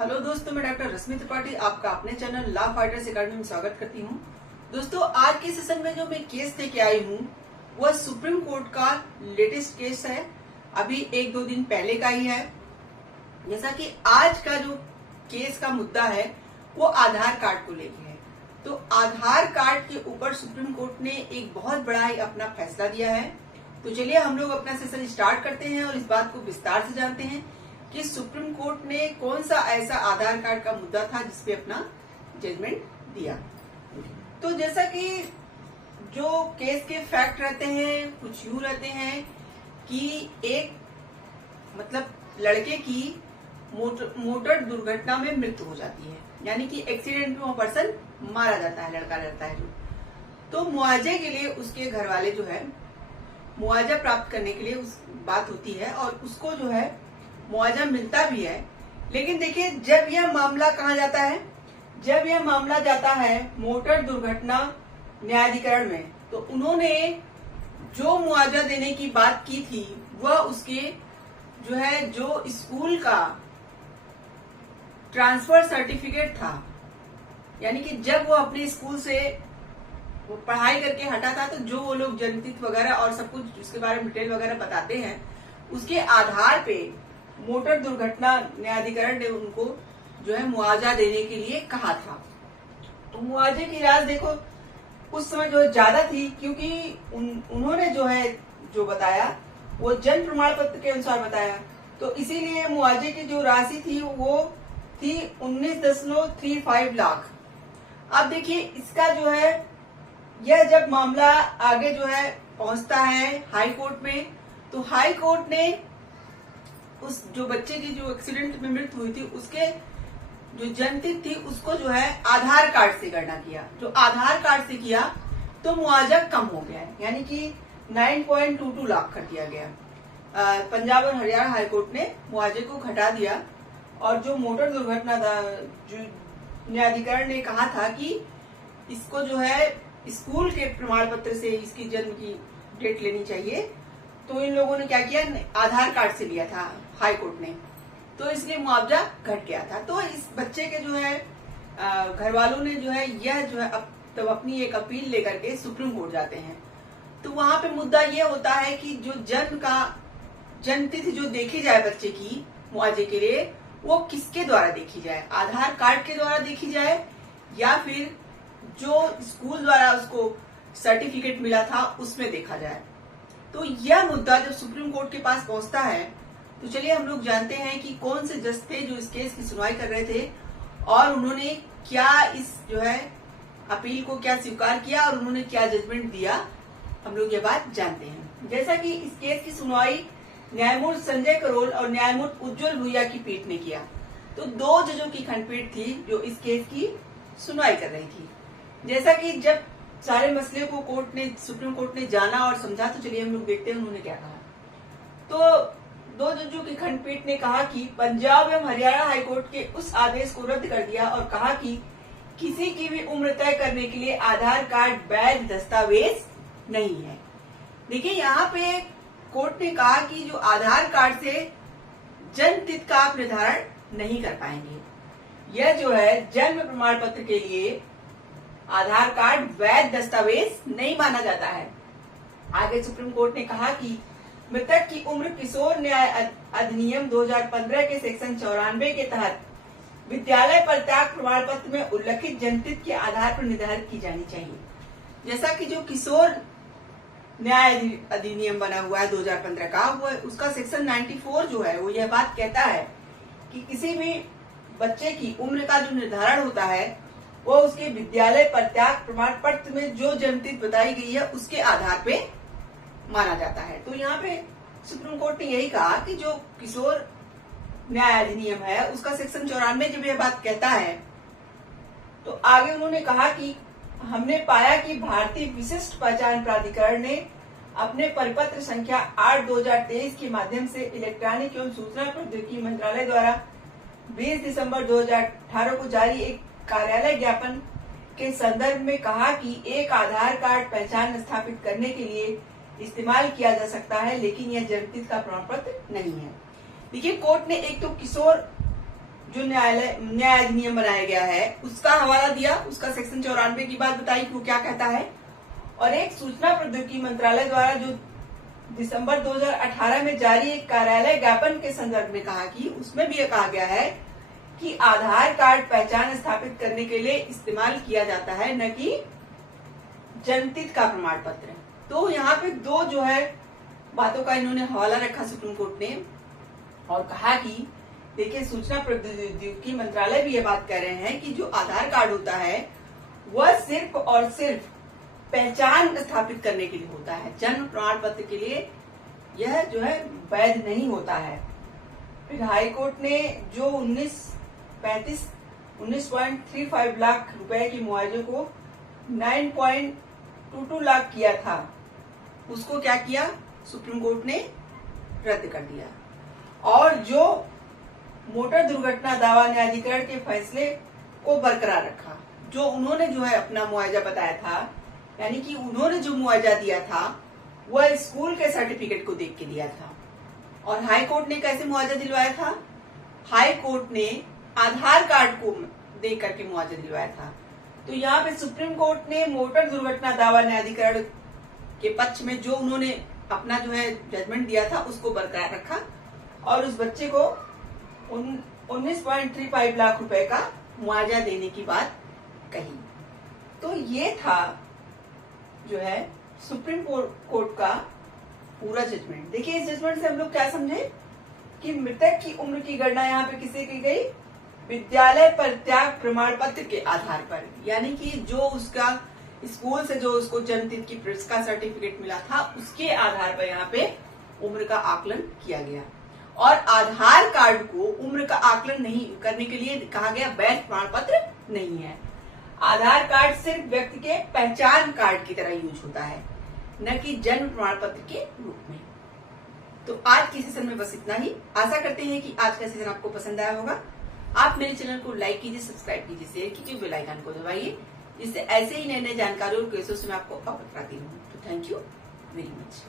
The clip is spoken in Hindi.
हेलो दोस्तों, मैं डॉक्टर रश्मि त्रिपाठी आपका अपने चैनल लॉ फाइटर्स एकेडमी में स्वागत करती हूँ। दोस्तों, आज के सेशन में जो मैं केस लेके आई हूँ वह सुप्रीम कोर्ट का लेटेस्ट केस है। अभी 1-2 दिन पहले का ही है। जैसा कि आज का जो केस का मुद्दा है वो आधार कार्ड को लेके है। तो आधार कार्ड के ऊपर सुप्रीम कोर्ट ने एक बहुत बड़ा ही अपना फैसला दिया है। तो चलिए हम लोग अपना सेशन स्टार्ट करते हैं और इस बात को विस्तार से जानते हैं कि सुप्रीम कोर्ट ने कौन सा ऐसा आधार कार्ड का मुद्दा था जिसपे अपना जजमेंट दिया। तो जैसा कि जो केस के फैक्ट रहते हैं कुछ यूं रहते हैं कि एक लड़के की मोटर दुर्घटना में मृत्यु हो जाती है, यानी कि एक्सीडेंट में वो पर्सन मारा जाता है, लड़का रहता है जो। तो मुआवजे के लिए उसके घर वाले जो है मुआवजा प्राप्त करने के लिए उस बात होती है और उसको जो है मुआवजा मिलता भी है। लेकिन देखिए, जब यह मामला कहाँ जाता है, जब यह मामला जाता है मोटर दुर्घटना न्यायाधिकरण में, तो उन्होंने जो मुआवजा देने की बात की थी वह उसके जो स्कूल का ट्रांसफर सर्टिफिकेट था, यानी कि जब वो अपने स्कूल से वो पढ़ाई करके हटा था तो जो वो लोग जन्मतिथि वगैरह और सब कुछ उसके बारे में डिटेल वगैरह बताते हैं, उसके आधार पे मोटर दुर्घटना न्यायाधिकरण ने उनको जो है मुआवजा देने के लिए कहा था। तो मुआवजे की राशि देखो उस समय जो ज्यादा थी, क्योंकि उन्होंने जो बताया वो जन्म प्रमाण पत्र के अनुसार बताया। तो इसीलिए मुआवजे की जो राशि थी वो थी 19.35 लाख। अब देखिए, इसका जो है यह जब मामला आगे जो है पहुंचता है हाई कोर्ट में, तो हाई कोर्ट ने उस जो बच्चे की जो एक्सीडेंट में मृत्यु हुई थी उसके जो जन्मतिथि थी उसको जो है आधार कार्ड से गणना किया। जो आधार कार्ड से किया तो मुआवजा कम हो गया है, यानी कि 9.22 लाख कर दिया गया। पंजाब और हरियाणा हाई कोर्ट ने मुआवजे को घटा दिया और जो मोटर दुर्घटना था, जो न्यायाधिकरण ने कहा था कि इसको जो है स्कूल के प्रमाण पत्र से इसकी जन्म की डेट लेनी चाहिए, तो इन लोगों ने क्या किया, आधार कार्ड से लिया था हाई कोर्ट ने, तो इसलिए मुआवजा घट गया था। तो इस बच्चे के जो है घर वालों ने जो है यह जो है तब अपनी एक अपील लेकर के सुप्रीम कोर्ट जाते हैं। तो वहां पे मुद्दा ये होता है कि जो जन्मतिथि जो देखी जाए बच्चे की मुआवजे के लिए, वो किसके द्वारा देखी जाए, आधार कार्ड के द्वारा देखी जाए या फिर जो स्कूल द्वारा उसको सर्टिफिकेट मिला था उसमें देखा जाए। तो यह मुद्दा जब सुप्रीम कोर्ट के पास पहुंचता है तो चलिए हम लोग जानते हैं कि कौन से जज थे जो इस केस की सुनवाई कर रहे थे और उन्होंने क्या इस जो है अपील को क्या स्वीकार किया और उन्होंने क्या जजमेंट दिया, हम लोग ये बात जानते हैं। जैसा कि इस केस की सुनवाई न्यायमूर्ति संजय करोल और न्यायमूर्ति उज्जवल भुइया की पीठ ने किया। तो 2 जजों की खंडपीठ थी जो इस केस की सुनवाई कर रही थी। जैसा कि जब सारे मसले को सुप्रीम कोर्ट ने जाना और समझा, तो चलिए हम लोग देखते हैं उन्होंने क्या कहा। तो 2 जजों की खंडपीठ ने कहा कि पंजाब एवं हरियाणा हाईकोर्ट के उस आदेश को रद्द कर दिया और कहा कि किसी की भी उम्र तय करने के लिए आधार कार्ड वैध दस्तावेज नहीं है। देखिए, यहाँ पे कोर्ट ने कहा कि जो आधार कार्ड से जन्मतिथि का आप निर्धारण नहीं कर पाएंगे। यह जो है जन्म प्रमाण पत्र के लिए आधार कार्ड वैध दस्तावेज नहीं माना जाता है। आगे सुप्रीम कोर्ट ने कहा कि मृतक की उम्र किशोर न्याय अधिनियम 2015 के सेक्शन 94 के तहत विद्यालय परित्याग प्रमाण पत्र में उल्लिखित जन्मतिथि के आधार पर निर्धारित की जानी चाहिए। जैसा कि जो किशोर न्याय अधिनियम बना हुआ है 2015 का, वो उसका सेक्शन 94 जो है वो यह बात कहता है कि किसी भी बच्चे की उम्र का जो निर्धारण होता है वो उसके विद्यालय परित्याग प्रमाण पत्र में जो जन्मतिथि बताई गई है उसके आधार पे माना जाता है। तो यहाँ पे सुप्रीम कोर्ट ने यही कहा कि जो किशोर न्याय अधिनियम है उसका सेक्शन 94 जब यह बात कहता है, तो आगे उन्होंने कहा कि हमने पाया कि भारतीय विशिष्ट पहचान प्राधिकरण ने अपने परिपत्र संख्या 8/2023 के माध्यम से इलेक्ट्रॉनिक एवं सूचना प्रौद्योगिकी मंत्रालय द्वारा 20 दिसंबर 2018 को जारी एक कार्यालय ज्ञापन के संदर्भ में कहा कि एक आधार कार्ड पहचान स्थापित करने के लिए इस्तेमाल किया जा सकता है, लेकिन यह जन्मतिथि का प्रमाण पत्र नहीं है। देखिए, कोर्ट ने एक तो किशोर जो न्याय अधिनियम बनाया गया है उसका हवाला दिया, उसका सेक्शन 94 की बात बताई कि वो क्या कहता है। और एक सूचना प्रौद्योगिकी मंत्रालय द्वारा जो दिसंबर 2018 में जारी एक कार्यालय ज्ञापन के संदर्भ में कहा कि उसमें भी ये कहा गया है कि आधार कार्ड पहचान स्थापित करने के लिए इस्तेमाल किया जाता है, न कि जन्मतिथि का प्रमाण पत्र। तो यहाँ पे दो जो है बातों का इन्होंने हवाला रखा सुप्रीम कोर्ट ने और कहा कि देखिए सूचना प्रौद्योगिकी मंत्रालय भी ये बात कर रहे हैं कि जो आधार कार्ड होता है वह सिर्फ और सिर्फ पहचान स्थापित करने के लिए होता है, जन्म प्रमाण पत्र के लिए यह जो है वैध नहीं होता है। फिर हाईकोर्ट ने जो 19.35 लाख रुपए की मुआवजे को 9.22 लाख किया था, उसको क्या किया, सुप्रीम कोर्ट ने रद्द कर दिया। और जो मोटर दुर्घटना दावा न्यायाधिकरण के फैसले को बरकरार रखा। जो उन्होंने जो है अपना मुआवजा बताया था, यानी कि उन्होंने जो मुआवजा दिया था वह स्कूल के सर्टिफिकेट को देख के दिया था। और हाई कोर्ट ने कैसे मुआवजा दिलवाया था, हाई कोर्ट ने आधार कार्ड को देख करके मुआवजा दिलवाया था। तो यहाँ पे सुप्रीम कोर्ट ने मोटर दुर्घटना दावा न्यायाधिकरण के पक्ष में जो उन्होंने अपना जो है जजमेंट दिया था उसको बरकरार रखा और उस बच्चे को 19.35 लाख रुपए का मुआवजा देने की बात कही। तो ये था जो है सुप्रीम कोर्ट का पूरा जजमेंट। देखिए इस जजमेंट से हम लोग क्या समझे कि मृतक की उम्र की गणना यहाँ पे किससे की गई, विद्यालय परित्याग प्रमाण पत्र के आधार पर, यानी कि जो उसका स्कूल से जो उसको जन्मतिथि की का सर्टिफिकेट मिला था उसके आधार पर यहाँ पे उम्र का आकलन किया गया। और आधार कार्ड को उम्र का आकलन नहीं करने के लिए कहा गया वैध प्रमाण पत्र नहीं है। आधार कार्ड सिर्फ व्यक्ति के पहचान कार्ड की तरह यूज होता है, न कि जन्म प्रमाण पत्र के रूप में। तो आज के सेशन में बस इतना ही। आशा करते हैं कि आज का सेशन आपको पसंद आया होगा। आप मेरे चैनल को लाइक कीजिए, सब्सक्राइब कीजिए, शेयर कीजिए, बेल आइकन को दबाइए, जिससे ऐसे ही नए नए जानकारी और केसों से मैं आपको अवगत कराती हूँ। तो थैंक यू वेरी मच।